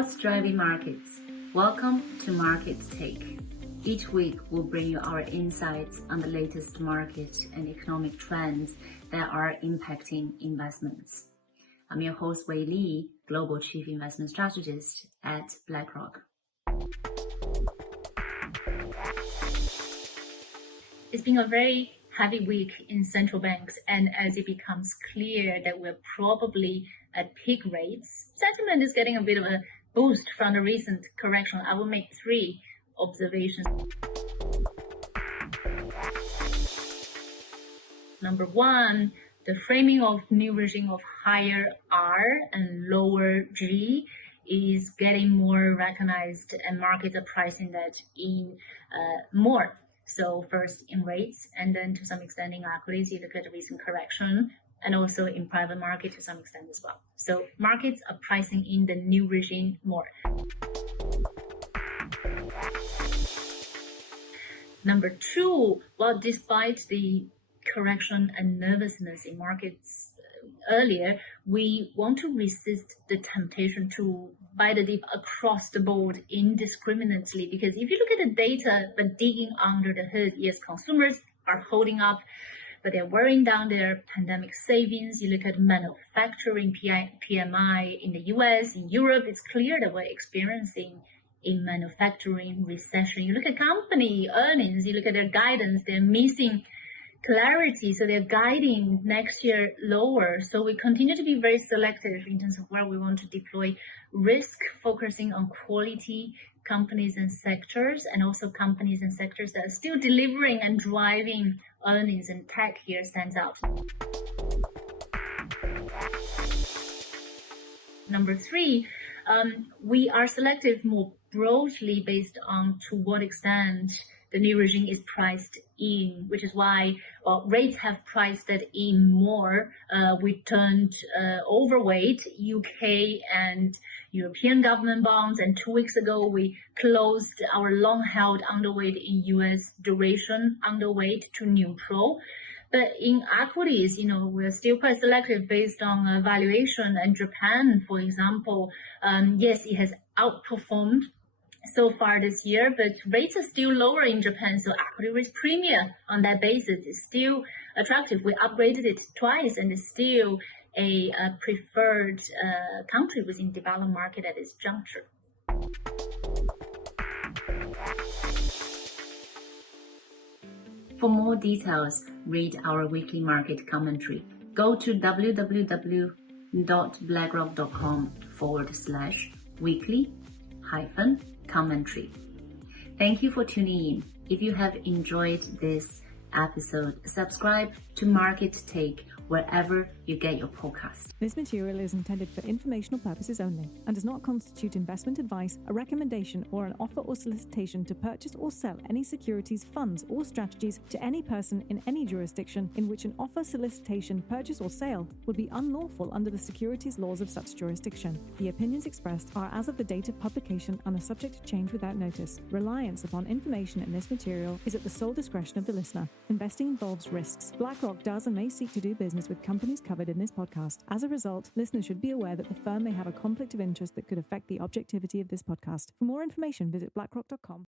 What's driving markets? Welcome to Market Take. Each week, we'll bring you our insights on the latest market and economic trends that are impacting investments. I'm your host, Wei Li, Global Chief Investment Strategist at BlackRock. It's been a very heavy week in central banks, and as it becomes clear that we're probably at peak rates, sentiment is getting a bit of a boost from the recent correction. I will make three observations. Number one, the framing of new regime of higher R and lower G is getting more recognized, and markets are pricing that in more. So first in rates, and then to some extent in equities, you look at the recent correction, and also in private market to some extent as well. So markets are pricing in the new regime more. Number two, well, despite the correction and nervousness in markets earlier, we want to resist the temptation to buy the dip across the board indiscriminately, because if you look at the data but digging under the hood, yes, consumers are holding up, but they're wearing down their pandemic savings. You look at manufacturing PMI in the US, in Europe, it's clear that we're experiencing a manufacturing recession. You look at company earnings, you look at their guidance, they're missing clarity, so they're guiding next year lower. So we continue to be very selective in terms of where we want to deploy risk, focusing on quality companies and sectors, and also companies and sectors that are still delivering and driving earnings, and tech here stands out. Number three, we are selective more broadly based on to what extent the new regime is priced in, which is why rates have priced that in more. We turned overweight UK and European government bonds, and 2 weeks ago we closed our long-held underweight in US duration underweight to neutral. But in equities, we're still quite selective based on valuation. And Japan, for example, yes, it has outperformed so far this year, but rates are still lower in Japan, so equity risk premium on that basis is still attractive. We upgraded it twice, and it's still a preferred country within developed market at this juncture. For more details, read our weekly market commentary. Go to www.blackrock.com/weekly-commentary. Thank you for tuning in. If you have enjoyed this episode, subscribe to Market Take wherever you get your podcast. This material is intended for informational purposes only and does not constitute investment advice, a recommendation, or an offer or solicitation to purchase or sell any securities, funds, or strategies to any person in any jurisdiction in which an offer, solicitation, purchase, or sale would be unlawful under the securities laws of such jurisdiction. The opinions expressed are as of the date of publication and are subject to change without notice. Reliance upon information in this material is at the sole discretion of the listener. Investing involves risks. BlackRock does and may seek to do business with companies covered in this podcast. As a result, listeners should be aware that the firm may have a conflict of interest that could affect the objectivity of this podcast. For more information, visit blackrock.com.